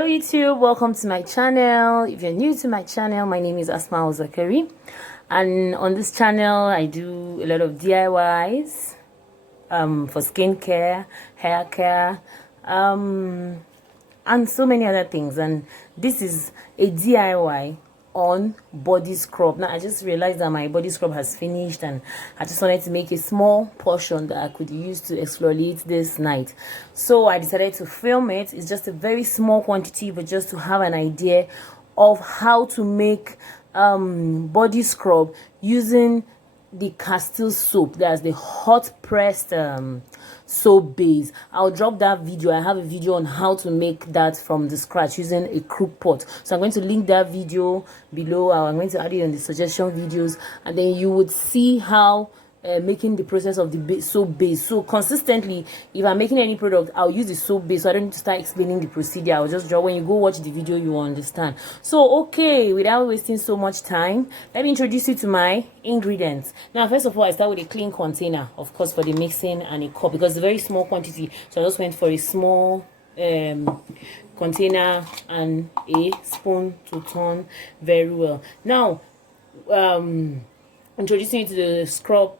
Hello YouTube, welcome to my channel. If you're new to my channel, my name is Asmau Zakari, and on this channel I do a lot of DIYs for skincare, hair care, and so many other things. And this is a DIY on body scrub. Now I just realized that my body scrub has finished, and I just wanted to make a small portion that I could use to exfoliate this night, so I decided to film it. It's just a very small quantity, but just to have an idea of how to make body scrub using the Castile soap. That's the hot pressed soap base. I'll drop that video. I have a video on how to make that from the scratch using a crook pot, so I'm going to link that video below. I'm going to add it in the suggestion videos, and then you would see how making the process of the soap base. So consistently, if I'm making any product, I'll use the soap base, so I don't need to start explaining the procedure. I'll just draw. When you go watch the video, you will understand. So okay, without wasting so much time, let me introduce you to my ingredients. Now first of all, I start with a clean container, of course, for the mixing, and a cup, because it's a very small quantity, so I just went for a small container and a spoon to turn very well. Now introducing you to the scrub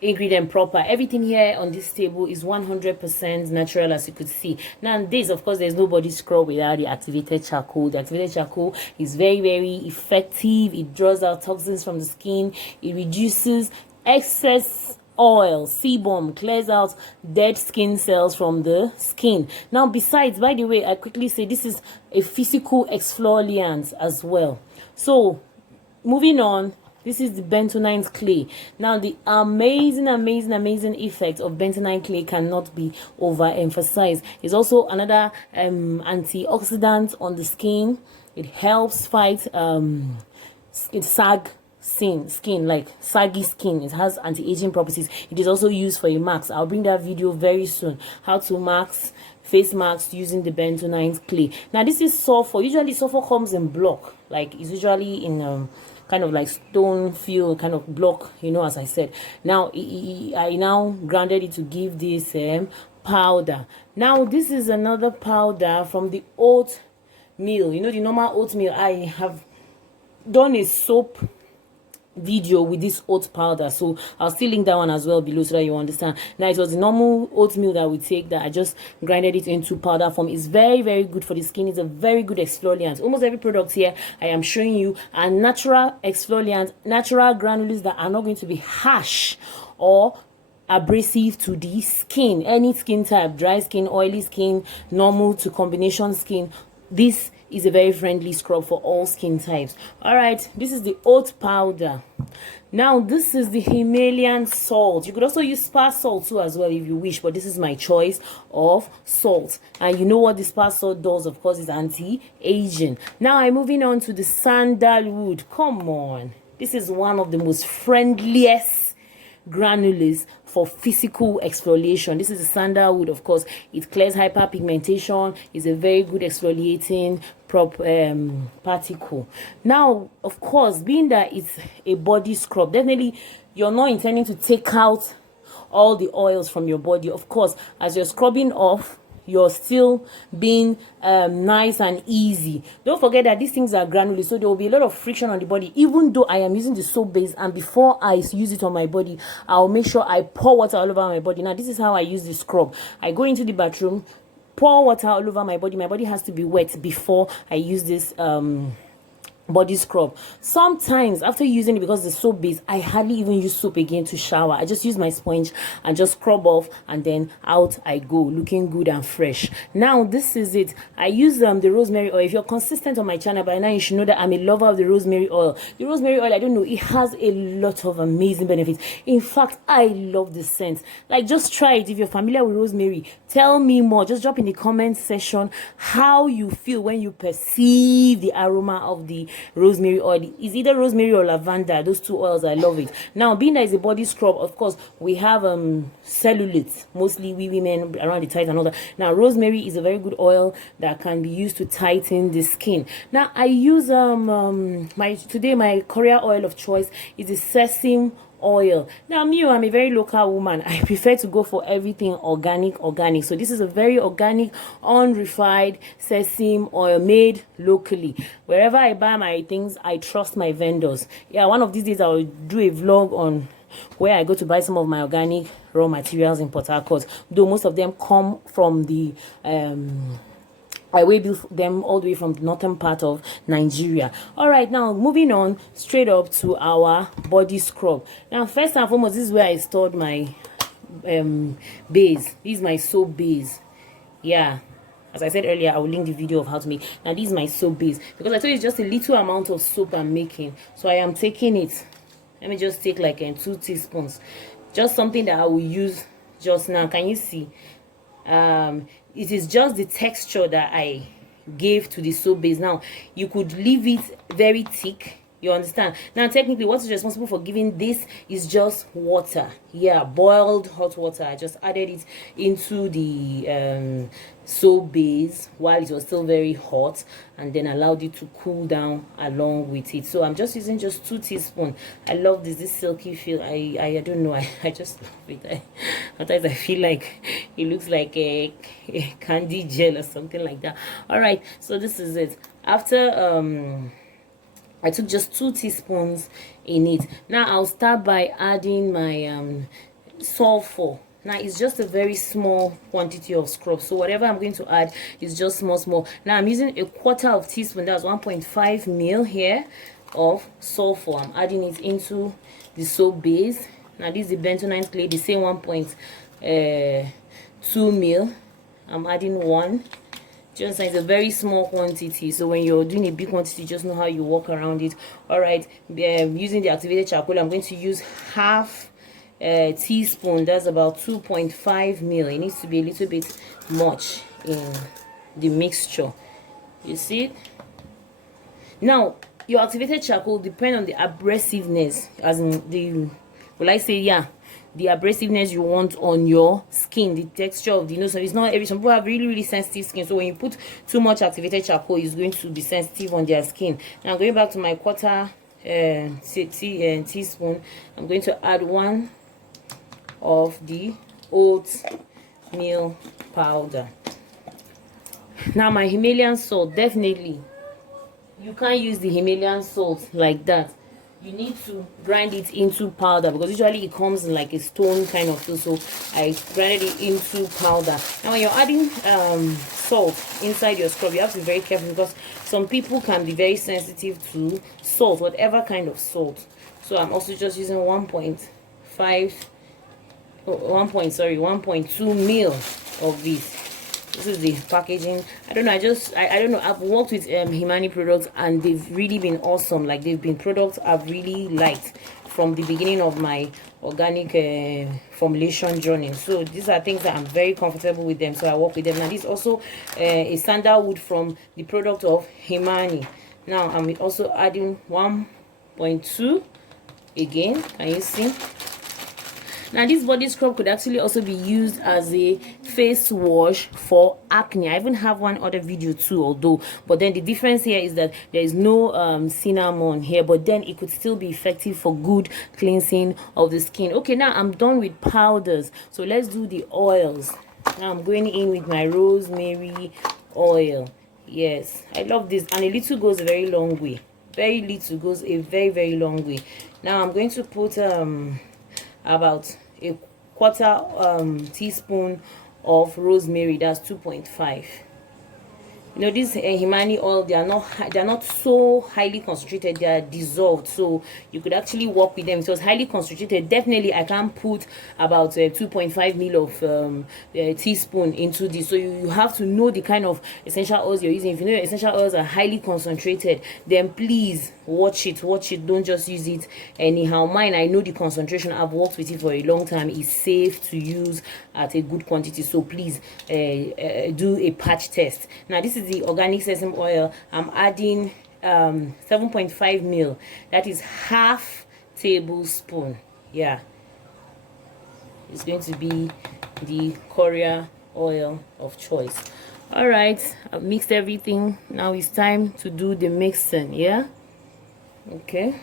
ingredient proper. Everything here on this table is 100% natural, as you could see. Now this, of course, there's no body scrub without the activated charcoal. The activated charcoal is very effective. It draws out toxins from the skin. It reduces excess oil, sebum, clears out dead skin cells from the skin. Now besides, by the way, I quickly say this is a physical exfoliant as well. So moving on, this is the bentonite clay. Now the amazing effect of bentonite clay cannot be overemphasized. It's also another antioxidant on the skin. It helps fight skin, like saggy skin. It has anti-aging properties. It is also used for a mask. I'll bring that video very soon, how to mask face masks using the bentonite clay. Now this is sulphur. Usually sulphur comes in block, like it's usually in kind of like stone field kind of block, you know, as I said. Now I now grounded it to give this powder. Now this is another powder from the oatmeal. You know, the normal oatmeal. I have done a soap video with this oat powder, so I'll still link that one as well below, so that you understand. Now it was the normal oatmeal that we take, that I just grinded it into powder form. It's very good for the skin. It's a very good exfoliant. Almost every product here I am showing you are natural exfoliants, natural granules that are not going to be harsh or abrasive to the skin. Any skin type, dry skin, oily skin, normal to combination skin, this is a very friendly scrub for all skin types. All right, this is the oat powder. Now this is the Himalayan salt. You could also use spa salt too as well if you wish, but this is my choice of salt. And you know what the spa salt does, of course, is anti-aging. Now I'm moving on to the sandalwood. Come on, this is one of the most friendliest granules for physical exfoliation. This is a sandalwood, of course. It clears hyperpigmentation. It's a very good exfoliating particle. Now, of course, being that it's a body scrub, definitely you're not intending to take out all the oils from your body. Of course, as you're scrubbing off, you're still being nice and easy. Don't forget that these things are granules, so there will be a lot of friction on the body. Even though I am using the soap base, and before I use it on my body, I'll make sure I pour water all over my body. Now this is how I use the scrub. I go into the bathroom, pour water all over my body. My body has to be wet before I use this body scrub. Sometimes after using it, because the soap base, I hardly even use soap again to shower. I just use my sponge and just scrub off, and then out I go, looking good and fresh. Now this is it. I use the rosemary oil. If you're consistent on my channel by now, you should know that I'm a lover of the rosemary oil. The rosemary oil, I don't know, it has a lot of amazing benefits. In fact, I love the scent. Like, just try it. If you're familiar with rosemary, tell me more. Just drop in the comment section how you feel when you perceive the aroma of the rosemary oil. Is either rosemary or lavender. Those two oils, I love it. Now, being that it's a body scrub, of course, we have cellulite, mostly we women around the thighs and all that. Now rosemary is a very good oil that can be used to tighten the skin. Now I use my Korea oil of choice is the sesame oil. Now me, I'm a very local woman. I prefer to go for everything organic. So this is a very organic, unrefined sesame oil made locally. Wherever I buy my things, I trust my vendors. Yeah, one of these days I will do a vlog on where I go to buy some of my organic raw materials in Port Harcourt, though most of them come from the I will build them all the way from the northern part of Nigeria. All right, now moving on straight up to our body scrub. Now, first and foremost, this is where I stored my base. This is my soap base. Yeah, as I said earlier, I will link the video of how to make. Now, this is my soap base because I told you it's just a little amount of soap I'm making. So I am taking it. Let me just take like 2 teaspoons. Just something that I will use just now. Can you see? It is just the texture that I gave to the soap base. Now you could leave it very thick, you understand. Now technically what is responsible for giving this is just water. Yeah, boiled hot water. I just added it into the soap base while it was still very hot, and then allowed it to cool down along with it. So I'm just using just 2 teaspoons. I love this silky feel. I don't know, I just love it. Sometimes I feel like it looks like a candy gel or something like that. All right, so this is it. After I took just 2 teaspoons in it. Now I'll start by adding my sulphur. Now it's just a very small quantity of scrub, so whatever I'm going to add is just small. Now I'm using a 1/4 teaspoon, that's 1.5 ml here of sulphur. I'm adding it into the soap base. Now this is the bentonite clay, the same 1.2 ml. I'm adding 1. Just it's a very small quantity, so when you're doing a big quantity, just know how you walk around it. All right, using the activated charcoal, I'm going to use half teaspoon. That's about 2.5 ml. It needs to be a little bit much in the mixture. You see it? Now your activated charcoal depend on the abrasiveness, as in the, will I say, yeah, the abrasiveness you want on your skin, the texture of the nose. So it's not every, some people have really sensitive skin, so when you put too much activated charcoal, it's going to be sensitive on their skin. Now going back to my 1/4 teaspoon, I'm going to add 1 of the oatmeal powder. Now my Himalayan salt, definitely you can't use the Himalayan salt like that. You need to grind it into powder, because usually it comes in like a stone kind of thing. So I grinded it into powder. Now when you're adding salt inside your scrub, you have to be very careful, because some people can be very sensitive to salt, whatever kind of salt. So I'm also just using 1.2 ml of this. This is the packaging. I don't know, I don't know, I've worked with Himani products, and they've really been awesome. Like, they've been products I've really liked from the beginning of my organic formulation journey. So these are things that I'm very comfortable with them, so I work with them. Now this is also a sandalwood from the product of Himani. Now I'm also adding 1.2 again. Can you see? Now this body scrub could actually also be used as a face wash for acne. I even have one other video too, although, but then the difference here is that there is no cinnamon here, but then it could still be effective for good cleansing of the skin. Okay, now I'm done with powders, so let's do the oils. Now I'm going in with my rosemary oil. Yes, I love this, and a little goes a very long way. Very little goes a very long way. Now I'm going to put about a 1/4 teaspoon of rosemary. That's 2.5. You know, this Himani oil, they are not so highly concentrated, they are dissolved, so you could actually work with them. If it was highly concentrated, definitely I can put about 2.5 ml of teaspoon into this. So you have to know the kind of essential oils you're using. If you know your essential oils are highly concentrated, then please watch it. Don't just use it anyhow. Mine, I know the concentration, I've worked with it for a long time, is safe to use at a good quantity. So please do a patch test. Now this is the organic sesame oil. I'm adding 7.5 ml. That is half tablespoon. Yeah, it's going to be the Korea oil of choice. All right, I've mixed everything. Now it's time to do the mixing. Yeah, okay.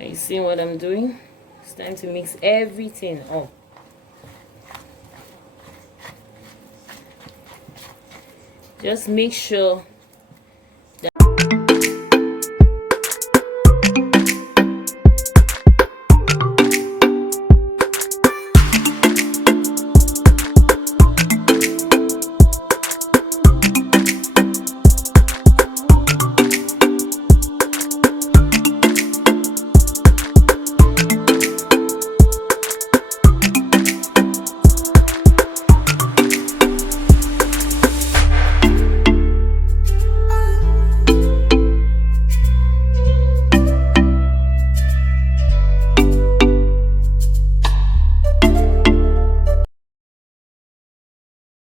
Are you seeing what I'm doing? It's time to mix everything up. Just make sure